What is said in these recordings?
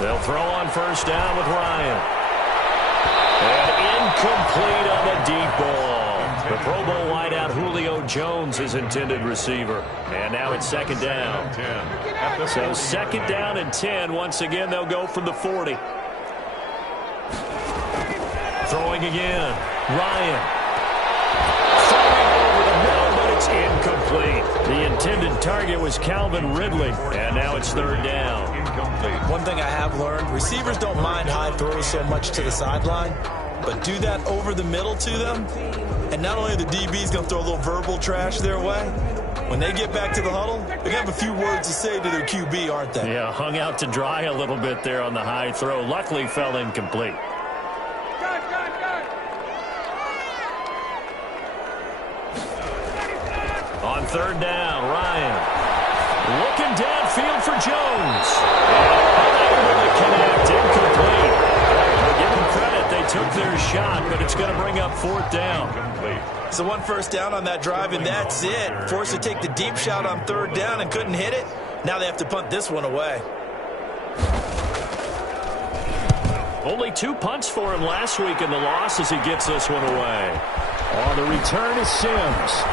They'll throw on first down with Ryan. And incomplete on the deep ball. The Pro Bowl wideout Julio Jones is intended receiver. And now it's second down. So second down and 10. Once again, they'll go from the 40. Throwing again. Ryan. Throwing over the middle, but it's incomplete. The intended target was Calvin Ridley. And now it's third down. One thing I have learned, receivers don't mind high throws so much to the sideline, but do that over the middle to them, and not only are the DBs going to throw a little verbal trash their way, when they get back to the huddle, they're going to have a few words to say to their QB, aren't they? Yeah, hung out to dry a little bit there on the high throw. Luckily fell incomplete. On third down, Ryan. Looking downfield for Jones. Able to connect, incomplete. We'll give them credit. They took their shot, but it's going to bring up fourth down. So one first down on that drive, and that's it. Forced to take the deep shot on third down and couldn't hit it. Now they have to punt this one away. Only 2 punts for him last week in the loss as he gets this one away. On the return is Sims.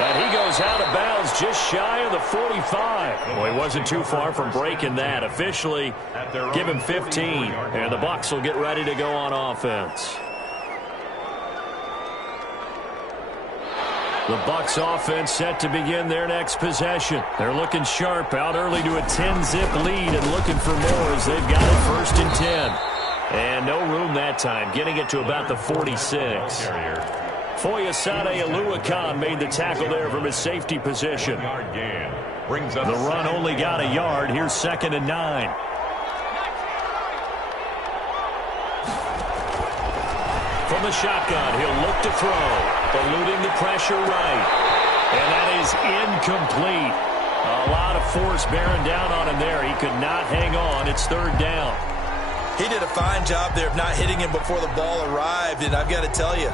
And he goes out of bounds just shy of the 45. Well, he wasn't too far from breaking that. Officially, give him 15. And the Bucs will get ready to go on offense. The Bucs offense set to begin their next possession. They're looking sharp, out early to a 10-zip lead and looking for more as they've got it first and 10. And no room that time, getting it to about the 46. Foyesade Aluakan made the tackle there from his safety position. The run only got a yard. Here's second and 9. From the shotgun, he'll look to throw, eluding the pressure right. And that is incomplete. A lot of force bearing down on him there. He could not hang on. It's third down. He did a fine job there of not hitting him before the ball arrived, and I've got to tell you,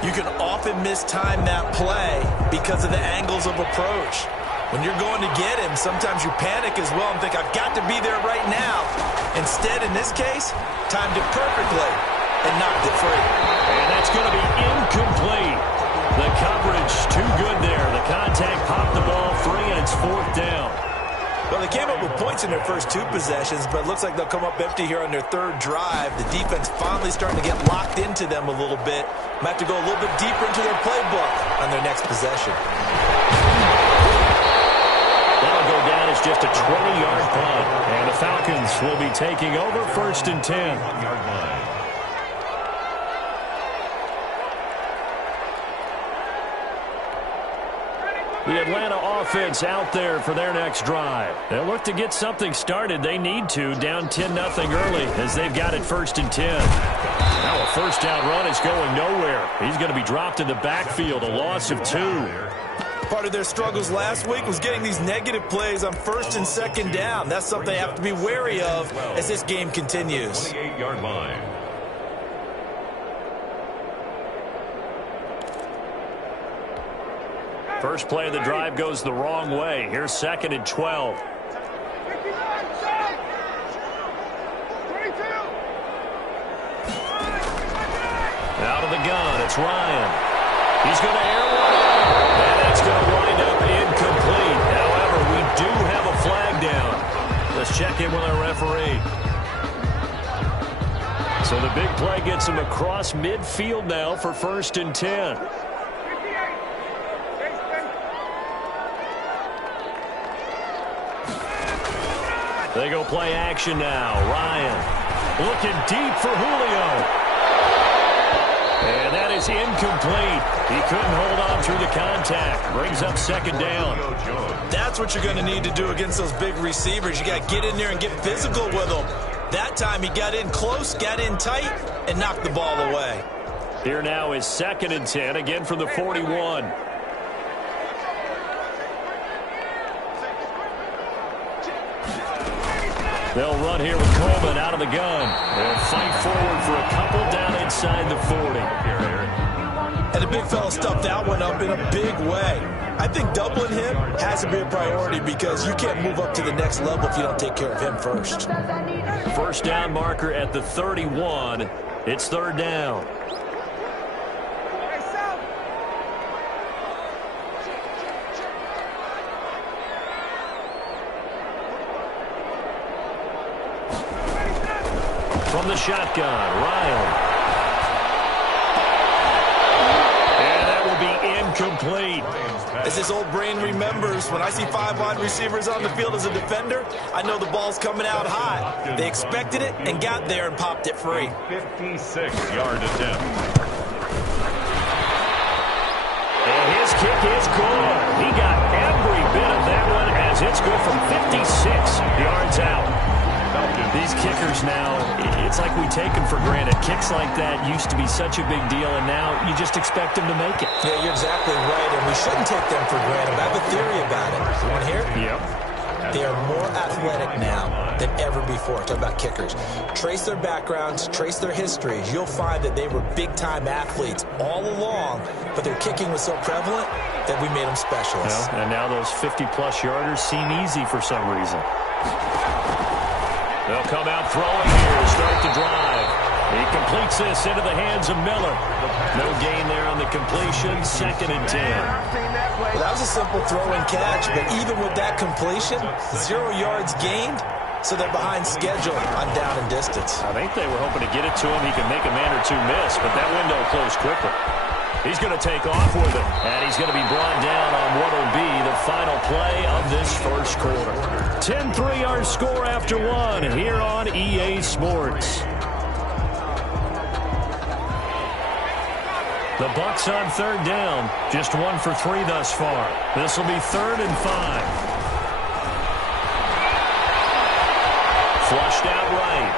you can often mistime that play because of the angles of approach. When you're going to get him, sometimes you panic as well and think, I've got to be there right now. Instead, in this case, timed it perfectly and knocked it free. And that's going to be incomplete. The coverage too good there. The contact popped the ball free, and it's fourth down. Well, they came up with points in their first 2 possessions, but it looks like they'll come up empty here on their third drive. The defense finally starting to get locked into them a little bit. Might have to go a little bit deeper into their playbook on their next possession. That'll go down as just a 20-yard punt. And the Falcons will be taking over first and 10. The Atlanta offense out there for their next drive. They'll look to get something started. They need to, down 10-0 early as they've got it first and 10. Now a first down run is going nowhere. He's going to be dropped in the backfield, a loss of 2. Part of their struggles last week was getting these negative plays on first and second down. That's something they have to be wary of as this game continues. 28-yard line. First play of the drive goes the wrong way. Here's second and 12. Out of the gun, it's Ryan. He's going to air one out, and that's going to wind up incomplete. However, we do have a flag down. Let's check in with our referee. So the big play gets him across midfield now for first and 10. They go play action now. Ryan looking deep for Julio. And that is incomplete. He couldn't hold on through the contact. Brings up second down. That's what you're going to need to do against those big receivers. You got to get in there and get physical with them. That time he got in close, got in tight, and knocked the ball away. Here now is second and 10, again from the 41. They'll run here with Coleman out of the gun. They'll fight forward for a couple down inside the 40. And the big fella stuffed that one up in a big way. I think doubling him has to be a priority because you can't move up to the next level if you don't take care of him first. First down marker at the 31. It's third down. From the shotgun, Ryan. And that will be incomplete. As his old brain remembers, when I see 5 wide receivers on the field as a defender, I know the ball's coming out high. They expected it and got there and popped it free. 56-yard attempt. And his kick is good. He got every bit of that one as it's good from 56 yards out. These kickers now, it's like we take them for granted. Kicks like that used to be such a big deal, and now you just expect them to make it. Yeah, you're exactly right, and we shouldn't take them for granted. I have a theory about it. You want to hear? Yep. They are more athletic now than ever before. Talk about kickers. Trace their backgrounds, trace their histories. You'll find that they were big-time athletes all along, but their kicking was so prevalent that we made them specialists. Well, and now those 50-plus yarders seem easy for some reason. They'll come out throwing here to start the drive. He completes this into the hands of Miller. No gain there on the completion. 2nd and 10. Well, that was a simple throw and catch, but even with that completion, 0 yards gained, so they're behind schedule on down and distance. I think they were hoping to get it to him. He could make a man or two miss, but that window closed quickly. He's going to take off with it, and he's going to be brought down on what will be the final play of this first quarter. 10-3 our score after 1 here on EA Sports. The Bucs on third down, just 1 for 3 thus far. This will be 3rd and 5. Flushed out right.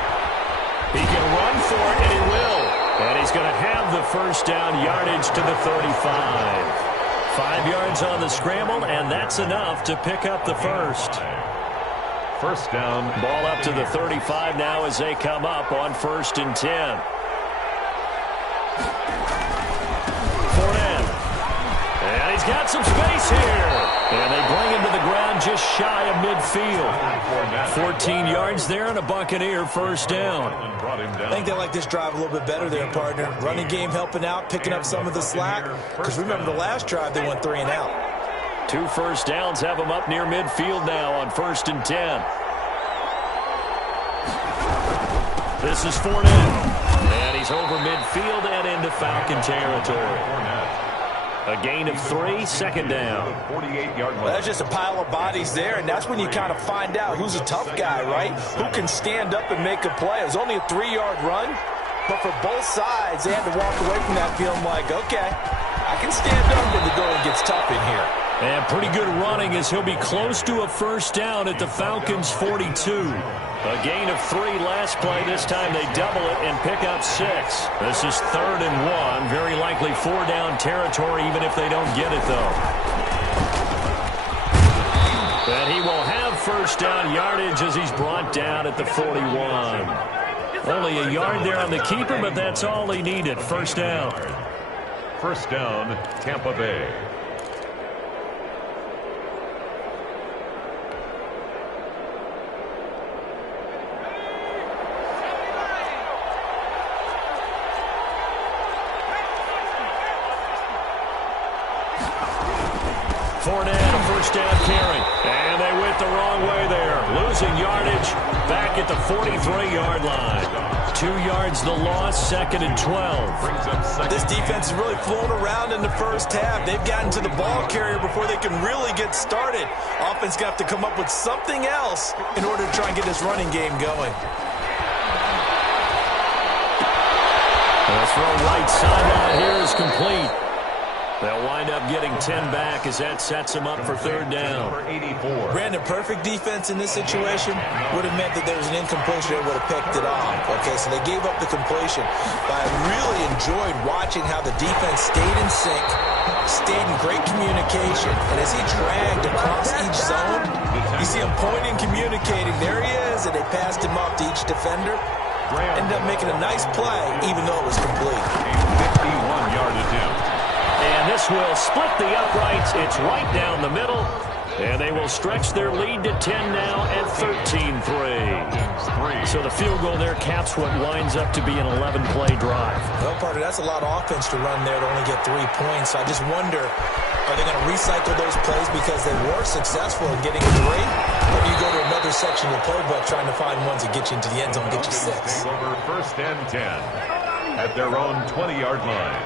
He can run for it, and he will. And he's going to have the first down yardage to the 35. 5 yards on the scramble, and that's enough to pick up the first. First down. Ball up to the 35 now as they come up on 1st and 10. Fournette. And he's got some space here. And they bring him to the ground just shy of midfield. 14 yards there and a Buccaneer first down. I think they like this drive a little bit better there, partner. Running game helping out, picking up some of the slack. Because remember the last drive, they went 3 and out. 2 first downs have them up near midfield now on 1st and 10. This is Fournette. And he's over midfield and into Falcon territory. A gain of 3, 2nd down. 48-yard line. Well, that's just a pile of bodies there, and that's when you kind of find out who's a tough guy, right? Who can stand up and make a play. It was only a 3-yard run, but for both sides, they had to walk away from that feeling like, okay, I can stand up when the going gets tough in here. And pretty good running as he'll be close to a first down at the Falcons' 42. A gain of 3 last play. This time they double it and pick up 6. This is 3rd and 1. Very likely 4-down territory even if they don't get it, though. And he will have first down yardage as he's brought down at the 41. Only a yard there on the keeper, but that's all he needed. First down. First down, Tampa Bay. Fournette, a first down carry. And they went the wrong way there. Losing yardage back at the 43-yard line. 2 yards the loss, 2nd and 12. This defense has really flown around in the first half. They've gotten to the ball carrier before they can really get started. Offense got to come up with something else in order to try and get this running game going. The throw right sideline here is complete. They'll wind up getting 10 back as that sets them up for 3rd down. Brandon, perfect defense in this situation would have meant that there was an incompletion that would have picked it off. Okay, so they gave up the completion. But I really enjoyed watching how the defense stayed in sync, stayed in great communication, and as he dragged across each zone, you see him pointing, communicating. There he is, and they passed him off to each defender. Ended up making a nice play, even though it was complete. 51-yard attempt. And this will split the uprights. It's right down the middle. And they will stretch their lead to 10 now at 13-3. So the field goal there caps what winds up to be an 11-play drive. Well, Parker, that's a lot of offense to run there to only get 3 points. So I just wonder, are they going to recycle those plays because they were successful in getting 3? Or do you go to another section of the playbook trying to find ones that get you into the end zone and get you 6? Take over 1st and 10 at their own 20-yard line.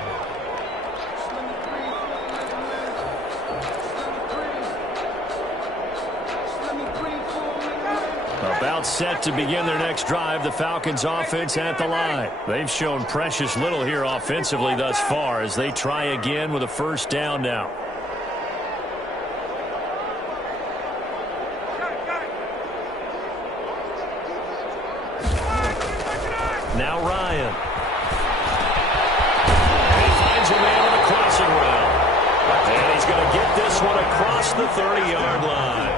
About set to begin their next drive, the Falcons offense at the line. They've shown precious little here offensively thus far as they try again with a 1st down now. Now Ryan. And he finds a man on the crossing route. And he's going to get this one across the 30-yard line.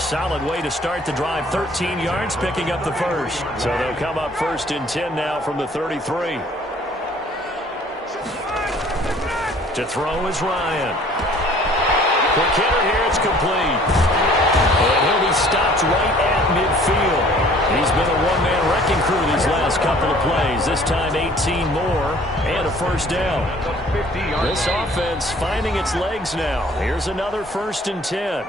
Solid way to start the drive. 13 yards, picking up the 1st. So they'll come up 1st and 10 now from the 33. To throw is Ryan. Quick hitter here, it's complete. And he'll be stopped right at midfield. He's been a one-man wrecking crew these last couple of plays. This time 18 more and a 1st down. This offense finding its legs now. Here's another 1st and 10.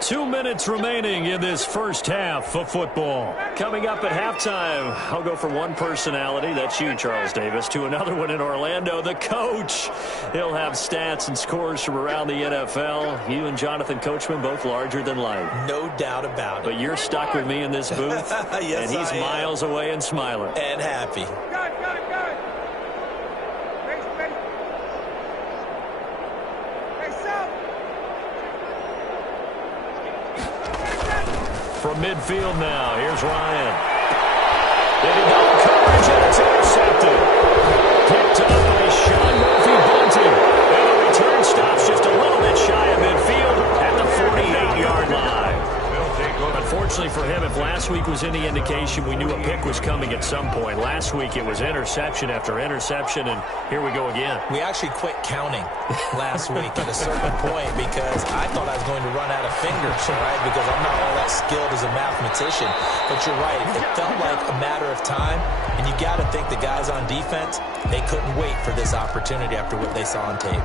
2 minutes remaining in this first half of football. Coming up at halftime, I'll go from one personality, that's you, Charles Davis, to another one in Orlando, the coach. He'll have stats and scores from around the NFL. You and Jonathan Coachman, both larger than life. No doubt about it. But you're stuck with me in this booth, yes, and he's miles away and smiling. And happy. From midfield now, here's Ryan. Into double coverage, and it's intercepted. Picked up by Sean Murphy Bunting. And the return stops just a little bit shy of midfield at the 48-yard line. Unfortunately for him, if last week was any indication, we knew a pick was coming at some point. Last week it was interception after interception, and here we go again. We actually quit counting last week at a certain point because I thought I was going to run out of fingers, right? Because I'm not all that skilled as a mathematician. But you're right. It felt like a matter of time, and you got to think the guys on defense, they couldn't wait for this opportunity after what they saw on tape.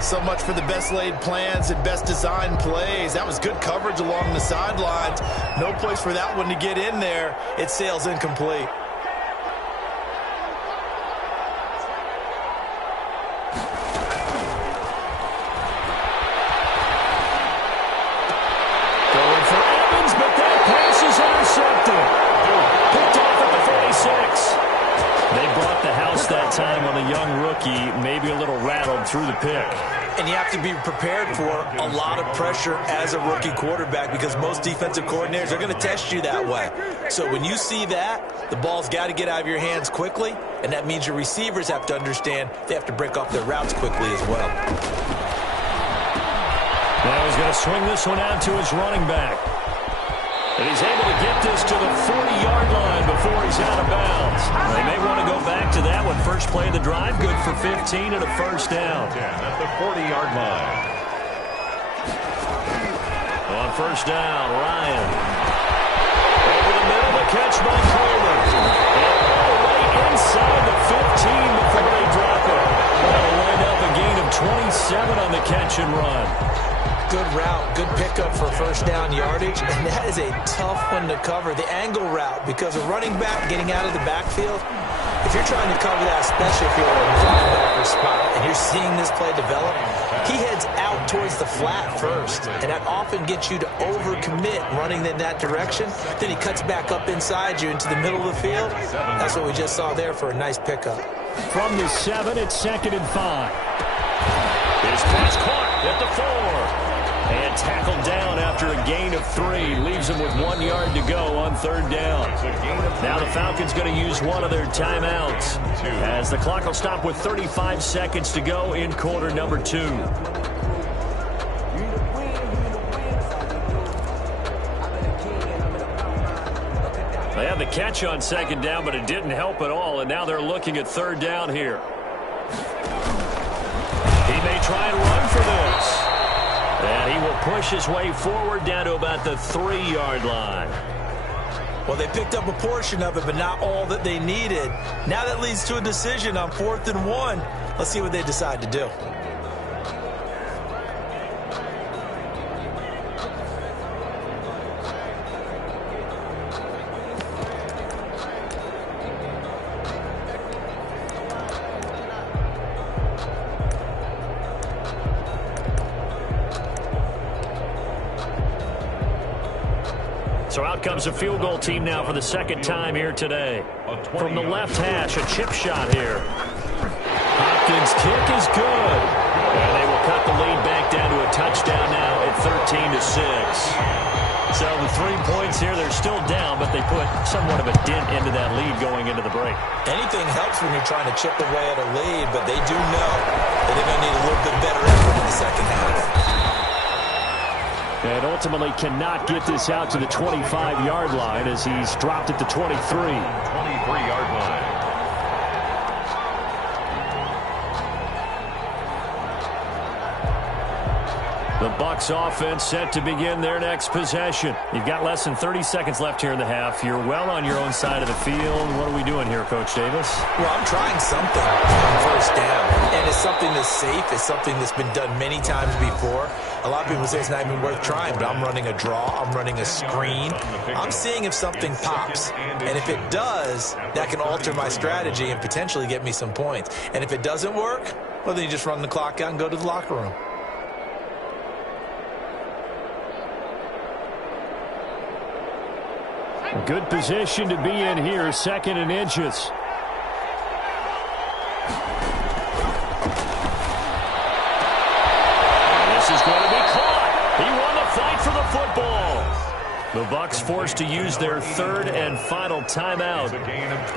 So much for the best laid plans and best designed plays. That was good coverage along the sidelines. No place for that one to get in there. It sails incomplete. Going for Evans, but that pass is intercepted. Picked off at the 46. They brought the house that time on a young rookie, maybe a little rattled through the pick. And you have to be prepared for a lot of pressure as a rookie quarterback because most defensive coordinators are going to test you that way. So when you see that, the ball's got to get out of your hands quickly, and that means your receivers have to understand they have to break off their routes quickly as well. Now he's going to swing this one out to his running back. And he's able to get this to the 40-yard line before he's out of bounds. They may want to go back to that one. First play of the drive, good for 15 and a 1st down. At the 40-yard line. On 1st down, Ryan. Over the middle, the catch by Coleman. And all the way inside the 15 before they drop it. That'll wind up a gain of 27 on the catch and run. Good route, good pickup for 1st down yardage, and that is a tough one to cover. The angle route, because a running back getting out of the backfield, if you're trying to cover that, especially if you're in a linebacker spot and you're seeing this play develop, he heads out towards the flat first, and that often gets you to overcommit running in that direction. Then he cuts back up inside you into the middle of the field. That's what we just saw there for a nice pickup. From the 7, it's 2nd and 5. His pass caught at the 4. And tackled down after a gain of 3. Leaves him with 1 yard to go on 3rd down. Now the Falcons going to use one of their timeouts as the clock will stop with 35 seconds to go in quarter number 2. They had the catch on 2nd down, but it didn't help at all, and now they're looking at 3rd down here. try and run for this. And he will push his way forward down to about the 3-yard line. Well, they picked up a portion of it, but not all that they needed. Now that leads to a decision on 4th and 1. Let's see what they decide to do. So out comes a field goal team now for the second time here today. From the left hash, a chip shot here. Hopkins' kick is good. And they will cut the lead back down to a touchdown now at 13-6. So the 3 points here, they're still down, but they put somewhat of a dent into that lead going into the break. Anything helps when you're trying to chip away at a lead, but they do know that they're going to need a little bit better effort in the second half. And ultimately cannot get this out to the 25-yard line as he's dropped at the 23. 23-yard line. The Bucs offense set to begin their next possession. You've got less than 30 seconds left here in the half. You're well on your own side of the field. What are we doing here, Coach Davis? Well, I'm trying something on first down. And it's something that's safe. It's something that's been done many times before. A lot of people say it's not even worth trying, but I'm running a draw. I'm running a screen. I'm seeing if something pops. And if it does, that can alter my strategy and potentially get me some points. And if it doesn't work, well, then you just run the clock out and go to the locker room. Good position to be in here, 2nd and inches. This is going to be caught. He won the fight for the football. The Bucs forced to use their 3rd and final timeout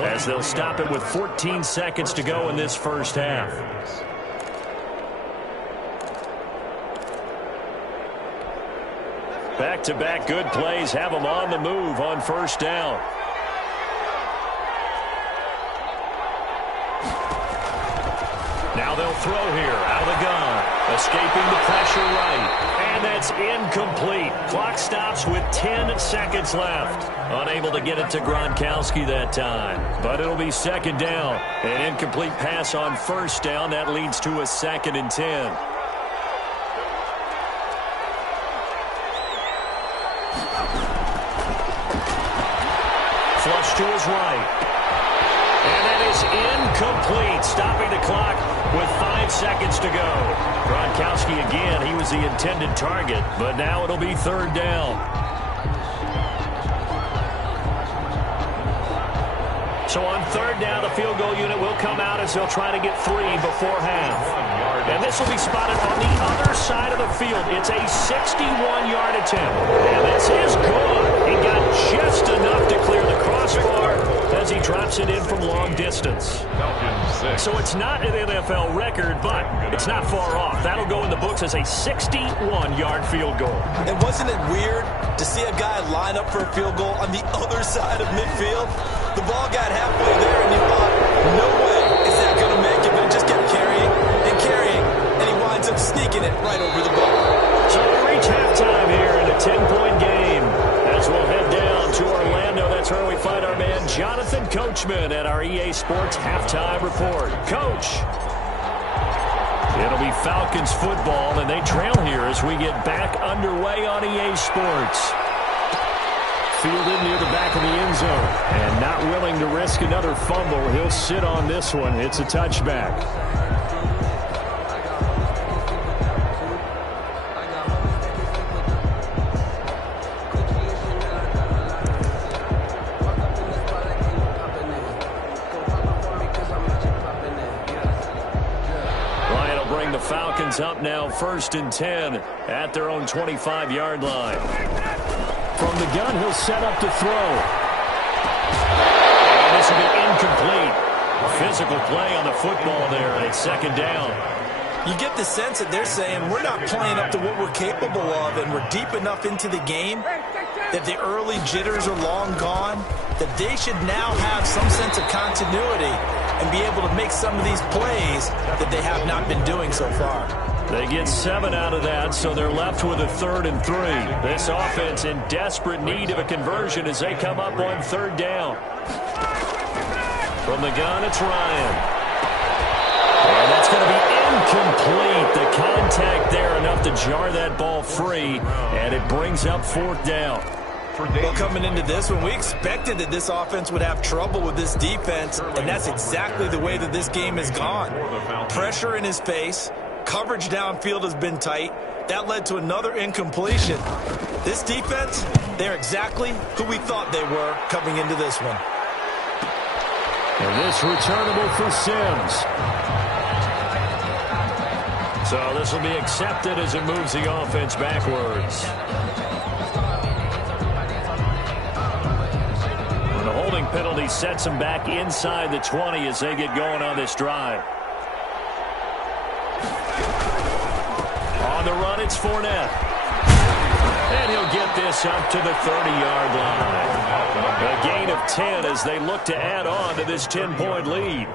as they'll stop it with 14 seconds to go in this first half. Back-to-back good plays have them on the move on first down. Now they'll throw here out of the gun. Escaping the pressure right. And that's incomplete. Clock stops with 10 seconds left. Unable to get it to Gronkowski that time. But it'll be 2nd down. An incomplete pass on first down. That leads to a 2nd and 10. Flush to his right. And that is incomplete, stopping the clock with 5 seconds to go. Gronkowski again, he was the intended target, but now it'll be 3rd down. So on 3rd down, the field goal unit will come out as they'll try to get 3 before half. And this will be spotted on the other side of the field. It's a 61-yard attempt. And this is good. He got just enough to clear the crossbar as he drops it in from long distance. So it's not an NFL record, but it's not far off. That'll go in the books as a 61-yard field goal. And wasn't it weird to see a guy line up for a field goal on the other side of midfield? The ball got halfway there, and you thought, no way is that going to make it, but it just kept carrying and carrying, and he winds up sneaking it right over the ball. So we reach halftime here in a 10-point game as we'll head down to Orlando. That's where we find our man Jonathan Coachman at our EA Sports Halftime Report. Coach, it'll be Falcons football, and they trail here as we get back underway on EA Sports. Fielded near the back of the end zone, and not willing to risk another fumble. He'll sit on this one. It's a touchback. Ryan will bring the Falcons up now 1st and 10 at their own 25-yard line. From the gun, he'll set up to throw. And this will be incomplete. Physical play on the football there, and it's 2nd down. You get the sense that they're saying we're not playing up to what we're capable of, and we're deep enough into the game that the early jitters are long gone, that they should now have some sense of continuity and be able to make some of these plays that they have not been doing so far. They get 7 out of that, so they're left with a 3rd and 3. This offense in desperate need of a conversion as they come up on 3rd down. From the gun, it's Ryan. And that's going to be incomplete. The contact there enough to jar that ball free, and it brings up 4th down. Well, coming into this one, we expected that this offense would have trouble with this defense, and that's exactly the way that this game has gone. Pressure in his face, coverage downfield has been tight. That led to another incompletion. This defense, they're exactly who we thought they were coming into this one. And this returnable for Sims. So this will be accepted as it moves the offense backwards. The holding penalty sets them back inside the 20 as they get going on this drive. On the run, it's Fournette. And he'll get this up to the 30-yard line. A gain of 10 as they look to add on to this 10-point lead.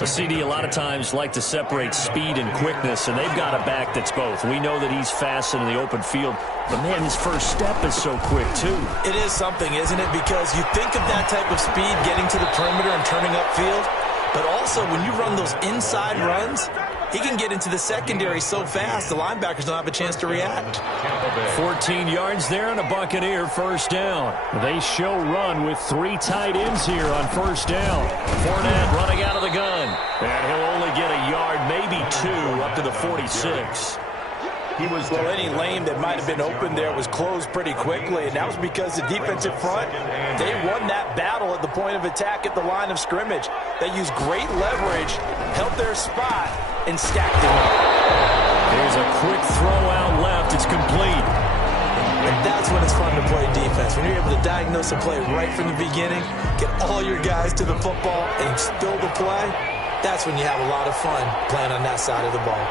A CD a lot of times like to separate speed and quickness, and they've got a back that's both. We know that he's fast in the open field, but, man, his first step is so quick, too. It is something, isn't it? Because you think of that type of speed getting to the perimeter and turning upfield, but also when you run those inside runs, he can get into the secondary so fast the linebackers don't have a chance to react. 14 yards there and a Buccaneer 1st down. They show run with 3 tight ends here on 1st down. Fournette running out of the gun. And he'll only get a yard, maybe 2, up to the 46. Well, any lane that might have been open there was closed pretty quickly, and that was because the defensive front, they won that battle at the point of attack at the line of scrimmage. They used great leverage, held their spot, and stacked him up. Here's a quick throw out left. It's complete. And that's when it's fun to play defense. When you're able to diagnose a play right from the beginning, get all your guys to the football, and spill the play, that's when you have a lot of fun playing on that side of the ball.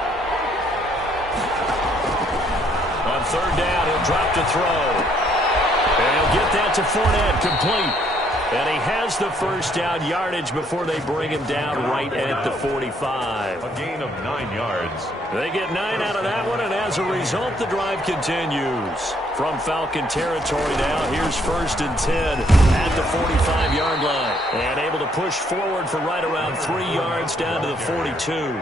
On 3rd down, he'll drop to throw. And he'll get that to Fournette, complete. And he has the 1st down yardage before they bring him down right at the 45. A gain of 9 yards. They get 9 out of that one, and as a result, the drive continues. From Falcon territory now, here's 1st and 10 at the 45-yard line. And able to push forward for right around 3 yards down to the 42.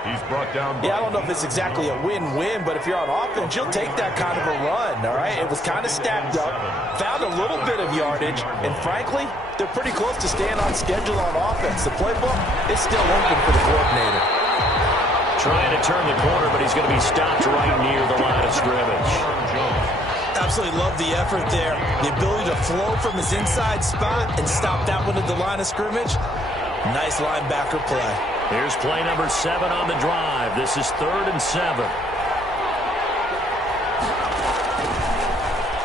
He's brought down. Yeah, I don't know if it's exactly a win-win, but if you're on offense, you'll take that kind of a run, all right? It was kind of stacked up, found a little bit of yardage, and frankly, they're pretty close to staying on schedule on offense. The playbook is still open for the coordinator. Trying to turn the corner, but he's going to be stopped right near the line of scrimmage. Absolutely love the effort there. The ability to flow from his inside spot and stop that one at the line of scrimmage. Nice linebacker play. Here's play number 7 on the drive. This is 3rd and 7.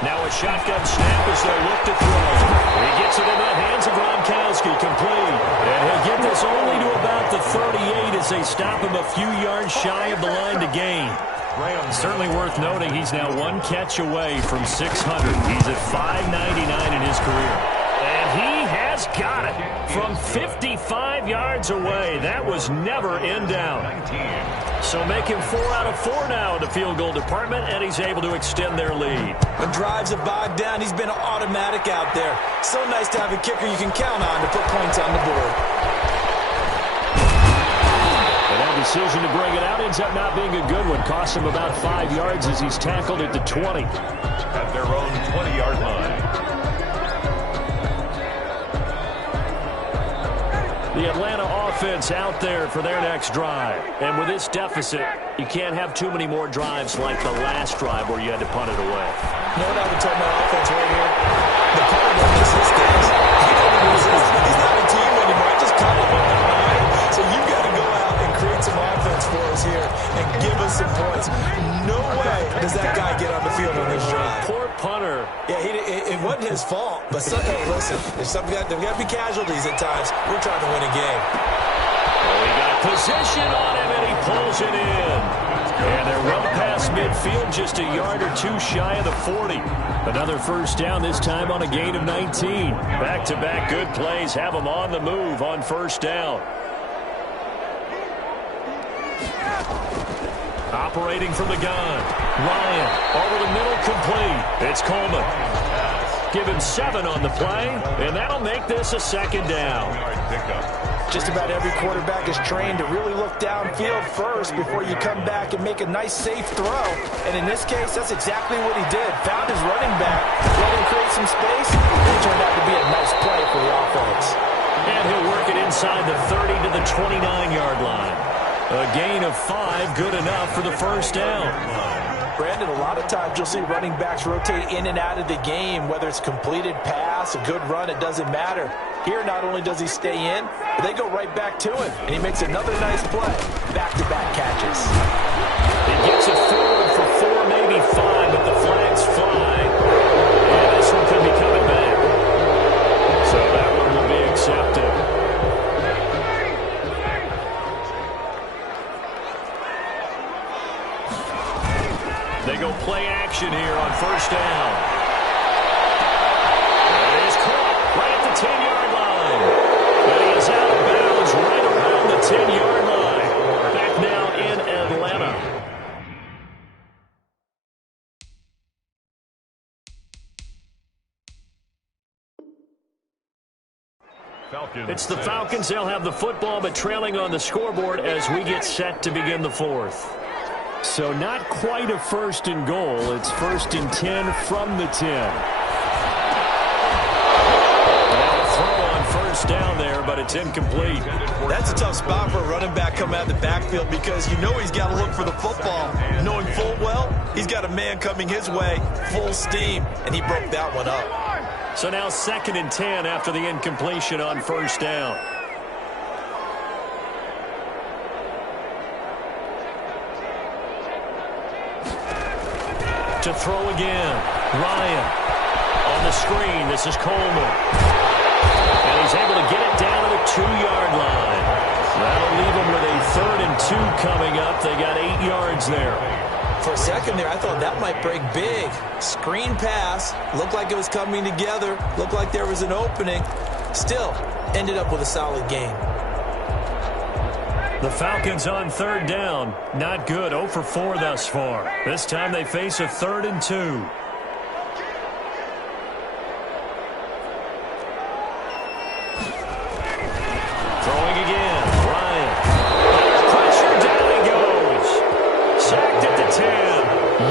Now a shotgun snap as they look to throw. He gets it in the hands of Gronkowski, complete. And he'll get this only to about the 38 as they stop him a few yards shy of the line to gain. Certainly worth noting he's now 1 catch away from 600. He's at 599 in his career. And he has got it from 55 yards away. That was never in down. So make him 4 out of 4 now in the field goal department, and he's able to extend their lead. When drives have bogged down, he's been automatic out there. So nice to have a kicker you can count on to put points on the board. And that decision to bring it out ends up not being a good one. Costs him about 5 yards as he's tackled at the 20. At their own 20-yard line. The Atlanta offense out there for their next drive. And with this deficit, you can't have too many more drives like the last drive where you had to punt it away. You know what I would tell my offense right here? The punter don't miss his guys. He don't miss his. He's not a team anymore. I just cut him. So you got to go out and create some offense for us here and give us some points. No way does that guy get on the field on this drive. Poor punter. Yeah, it wasn't his fault. But hey, listen, there's got to be casualties at times. We're trying to win a game. Oh, he got position on him, and he pulls it in. And they're well past midfield, just a yard or 2 shy of the 40. Another 1st down, this time on a gain of 19. Back-to-back good plays have them on the move on 1st down. Operating from the gun. Ryan over the middle, complete. It's Coleman. Give him 7 on the play, and that'll make this a second down. Just about every quarterback is trained to really look downfield first before you come back and make a nice, safe throw. And in this case, that's exactly what he did. Found his running back, let him create some space, and it turned out to be a nice play for the offense. And he'll work it inside the 30 to the 29-yard line. A gain of 5, good enough for the first down. Brandon, a lot of times you'll see running backs rotate in and out of the game, whether it's completed pass, a good run, it doesn't matter. Here, not only does he stay in, but they go right back to him, and he makes another nice play. Back-to-back catches. He gets it forward for 4, maybe 5, but the flags fly. And this one could be coming back. So that one will be accepted. They go play action here on first down. That is caught right at the 10-yard line. And he is out of bounds right around the 10-yard line. Back now in Atlanta. It's the Falcons. They'll have the football, but trailing on the scoreboard as we get set to begin the fourth. So not quite a first and goal. It's 1st and 10 from the 10. And a throw on first down there, but it's incomplete. That's a tough spot for a running back coming out of the backfield because you know he's got to look for the football. Knowing full well, he's got a man coming his way, full steam, and he broke that one up. So now 2nd and 10 after the incompletion on first down. To throw again. Ryan on the screen. This is Coleman. And he's able to get it down to the 2-yard line. That'll leave him with a 3rd and 2 coming up. They got 8 yards there. For a second there, I thought that might break big. Screen pass. Looked like it was coming together. Looked like there was an opening. Still, ended up with a solid game. The Falcons on 3rd down. Not good. 0 for 4 thus far. This time they face a 3rd and 2. Throwing again. Ryan. Pressure, down he goes. Sacked at the 10.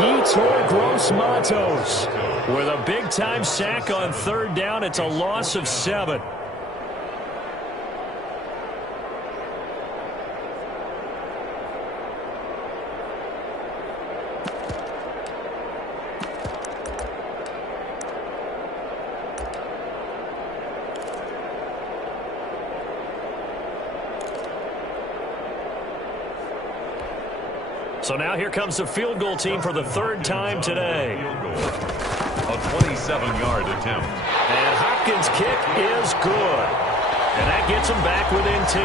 Yetur Gross-Matos with a big-time sack on 3rd down. It's a loss of 7. So now here comes the field goal team for the 3rd time today. A 27-yard attempt. And Hopkins' kick is good. And that gets him back within 10.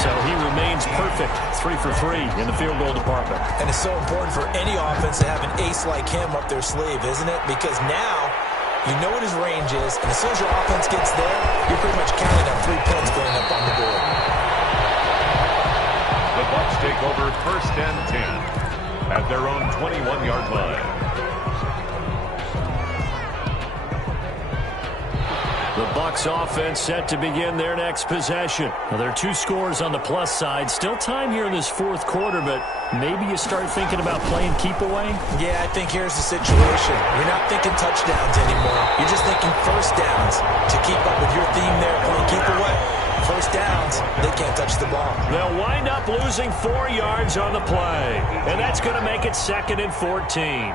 So he remains perfect, 3 for 3 in the field goal department. And it's so important for any offense to have an ace like him up their sleeve, isn't it? Because now you know what his range is, and as soon as your offense gets there, you're pretty much counting on 3 points going up on the board. The Bucs take over 1st and 10 at their own 21-yard line. The Bucs offense set to begin their next possession. Now, there are 2 scores on the plus side. Still time here in this 4th quarter, but maybe you start thinking about playing keep away? Yeah, I think here's the situation. You're not thinking touchdowns anymore. You're just thinking first downs. To keep up with your theme there, playing keep away. First downs, they can't touch the ball. They'll wind up losing 4 yards on the play. And that's going to make it 2nd and 14.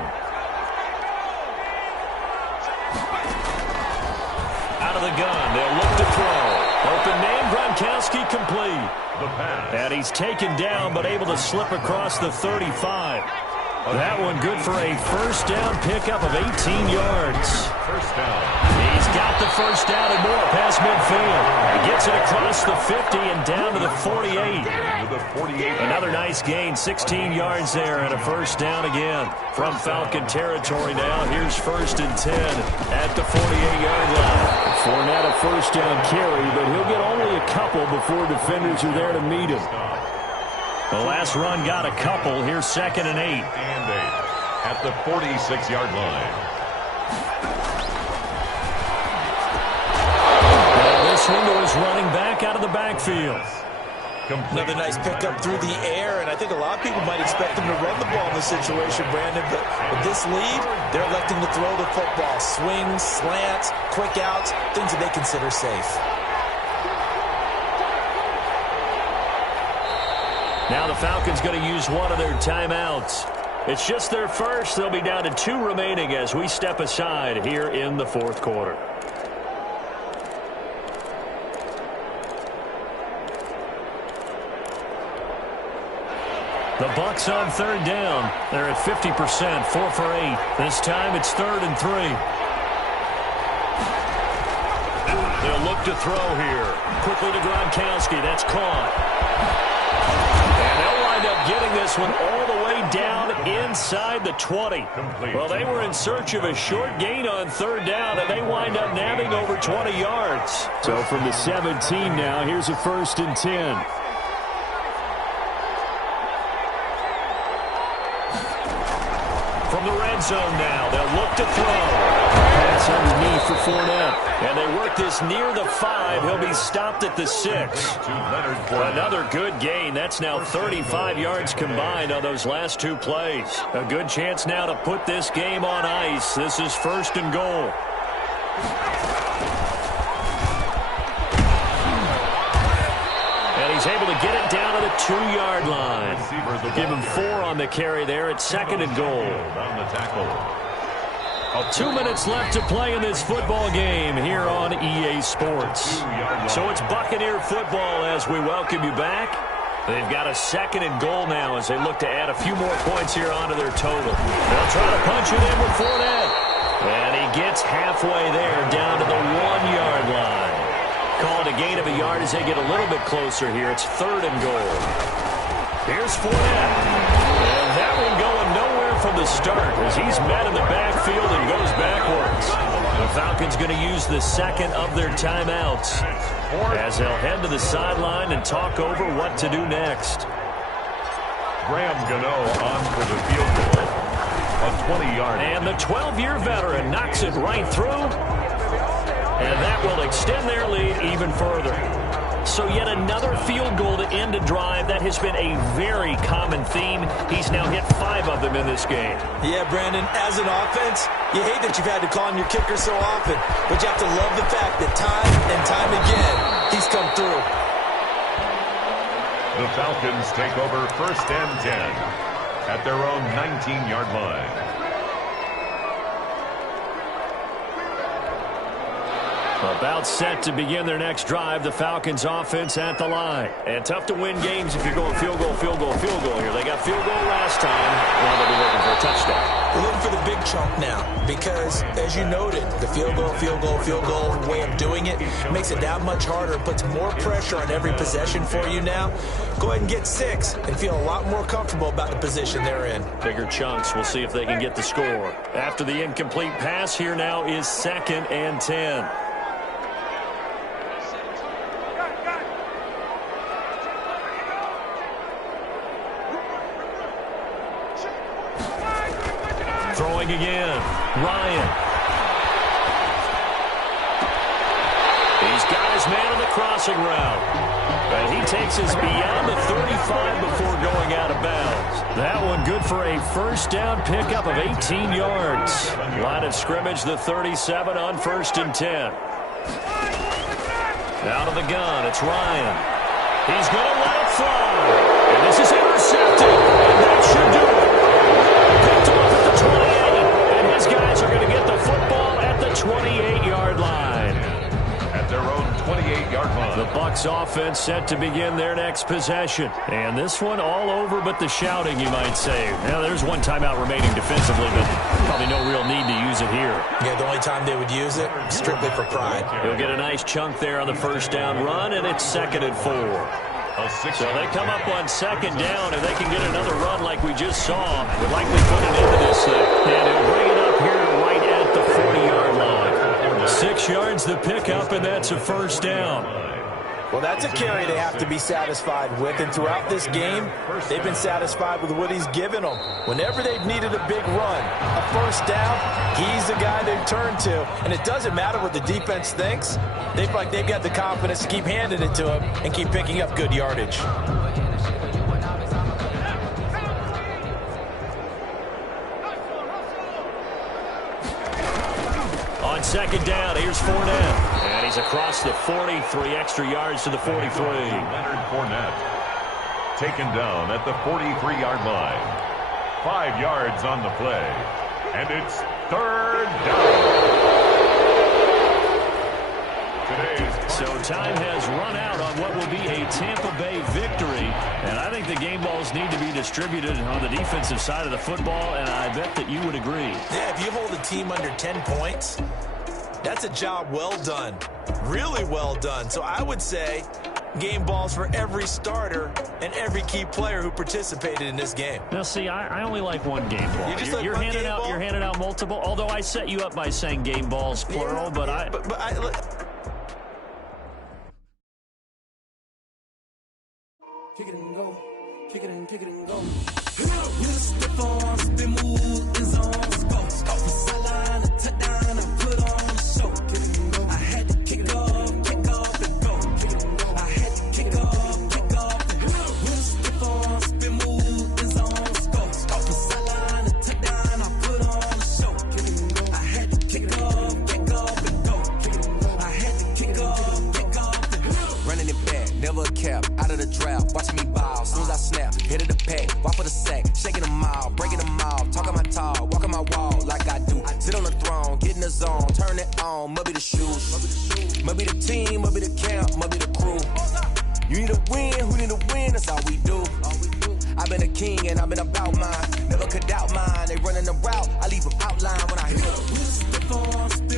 Out of the gun, they'll look to throw. Open man, Gronkowski complete. The pass. And he's taken down, but able to slip across the 35. That one good for a first down pickup of 18 yards. First down. He's got the first down and more past midfield. He gets it across the 50 and down to the 48. Another nice gain, 16 yards there and a first down again. From Falcon territory now, here's 1st and 10 at the 48-yard line. Fournette a first down carry, but he'll get only a couple before defenders are there to meet him. The last run got a couple. Here's 2nd and 8. And 8 at the 46-yard line. This one to his running back out of the backfield. Another nice pickup through the air, and I think a lot of people might expect him to run the ball in this situation, Brandon, but with this lead, they're electing to throw the football. Swings, slants, quick outs, things that they consider safe. Now the Falcons going to use one of their timeouts. It's just their first. They'll be down to 2 remaining as we step aside here in the 4th quarter. The Bucs on 3rd down. They're at 50%, 4 for 8. This time it's 3rd and 3. They'll look to throw here. Quickly to Gronkowski. That's caught. And they'll wind up getting this one all the way down inside the 20. Well, they were in search of a short gain on 3rd down, and they wind up nabbing over 20 yards. So from the 17 now, here's a 1st and 10. From the red zone now, they'll look to throw. Pass underneath for Fournette. And they work this near the 5. He'll be stopped at the 6. Another good gain. That's now 35 yards combined on those last 2 plays. A good chance now to put this game on ice. This is 1st and goal. And he's able to get it down to the 2-yard line. Give him 4 on the carry there at 2nd and goal. 2 minutes left to play in this football game here on EA Sports. So it's Buccaneer football as we welcome you back. They've got a 2nd and goal now as they look to add a few more points here onto their total. They'll try to punch it in with Fournette. And he gets halfway there down to the 1-yard line. Called a gain of a yard as they get a little bit closer here. It's 3rd and goal. Here's Fournette. And that one going nowhere from the start as he's met in the backfield and goes backwards. The Falcons going to use the 2nd of their timeouts as they'll head to the sideline and talk over what to do next. Graham Gano on for the field goal. A 20-yard. And the 12-year veteran knocks it right through. And that will extend their lead even further. So yet another field goal to end a drive. That has been a very common theme. He's now hit 5 of them in this game. Yeah, Brandon, as an offense, you hate that you've had to call on your kicker so often. But you have to love the fact that time and time again, he's come through. The Falcons take over 1st and 10 at their own 19-yard line. About set to begin their next drive. The Falcons offense at the line. And tough to win games if you're going field goal, field goal, field goal here. They got field goal last time. Now they'll be looking for a touchdown. We're looking for the big chunk now because, as you noted, the field goal, field goal, field goal way of doing it makes it that much harder and puts more pressure on every possession for you now. Go ahead and get 6 and feel a lot more comfortable about the position they're in. Bigger chunks. We'll see if they can get the score. After the incomplete pass, here now is 2nd and 10. Throwing again. Ryan. He's got his man on the crossing route. And he takes us beyond the 35 before going out of bounds. That one good for a 1st down pickup of 18 yards. Line of scrimmage, the 37 on 1st and 10. Out of the gun, it's Ryan. He's going to let it fly. And this is intercepted. And that should do it. Picked off at the 28. And his guys are going to get the football at the 28-yard line. At their own 28-yard line. The Bucs offense set to begin their next possession. And this one all over but the shouting, you might say. Now, there's one timeout remaining defensively, but probably no real need to use it here. Yeah, the only time they would use it, strictly for pride. He'll get a nice chunk there on the 1st down run, and it's 2nd and 4. So they come up on 2nd down, and they can get another run like we just saw. Would likely put it into this thing. And he'll bring it up here right at the 40-yard line. 6 yards the pickup, and that's a 1st down. Well, that's a carry they have to be satisfied with, and throughout this game, they've been satisfied with what he's given them. Whenever they've needed a big run, a first down, he's the guy they've turned to, and it doesn't matter what the defense thinks. They feel like they've got the confidence to keep handing it to him and keep picking up good yardage. On second down, here's Fournette. And he's across the 40, 3 extra yards to the 43. Leonard Fournette taken down at the 43-yard line. 5 yards on the play. And it's third down. So time has run out on what will be a Tampa Bay victory. And I think the game balls need to be distributed on the defensive side of the football, and I bet that you would agree. Yeah, if you hold a team under 10 points, that's a job well done. Really well done. So I would say game balls for every starter and every key player who participated in this game. Now, see, I only like one game ball. You're handing out multiple, although I set you up by saying game balls, plural, yeah, but I... Kick it and go. Kick it and go. With a stiff arm, spin move, in zone, go. Off the sideline, a touchdown, I put on a show. Kick it and go. I had to kick off and go. Kick it and go. I had to kick off and go. With a stiff arm, spin move, in zone, go. Off the sideline, a touchdown, I put on a show. Kick it and go. I had to kick off and go. Kick it and go. I had to kick off and go. Running it back, never a cap, out of the draft. Watching me ball, soon as I snap, hit of the pack, walk for the sack, shaking them out, breaking them out, talking my talk, walking my wall like I do. Sit on the throne, get in the zone, turn it on, must be the shoes, must be the team, must be the camp, must be the crew. You need a win, who need a win, that's all we do. I've been a king and I've been about mine, never could doubt mine. They running the route, I leave them outline when I hit them.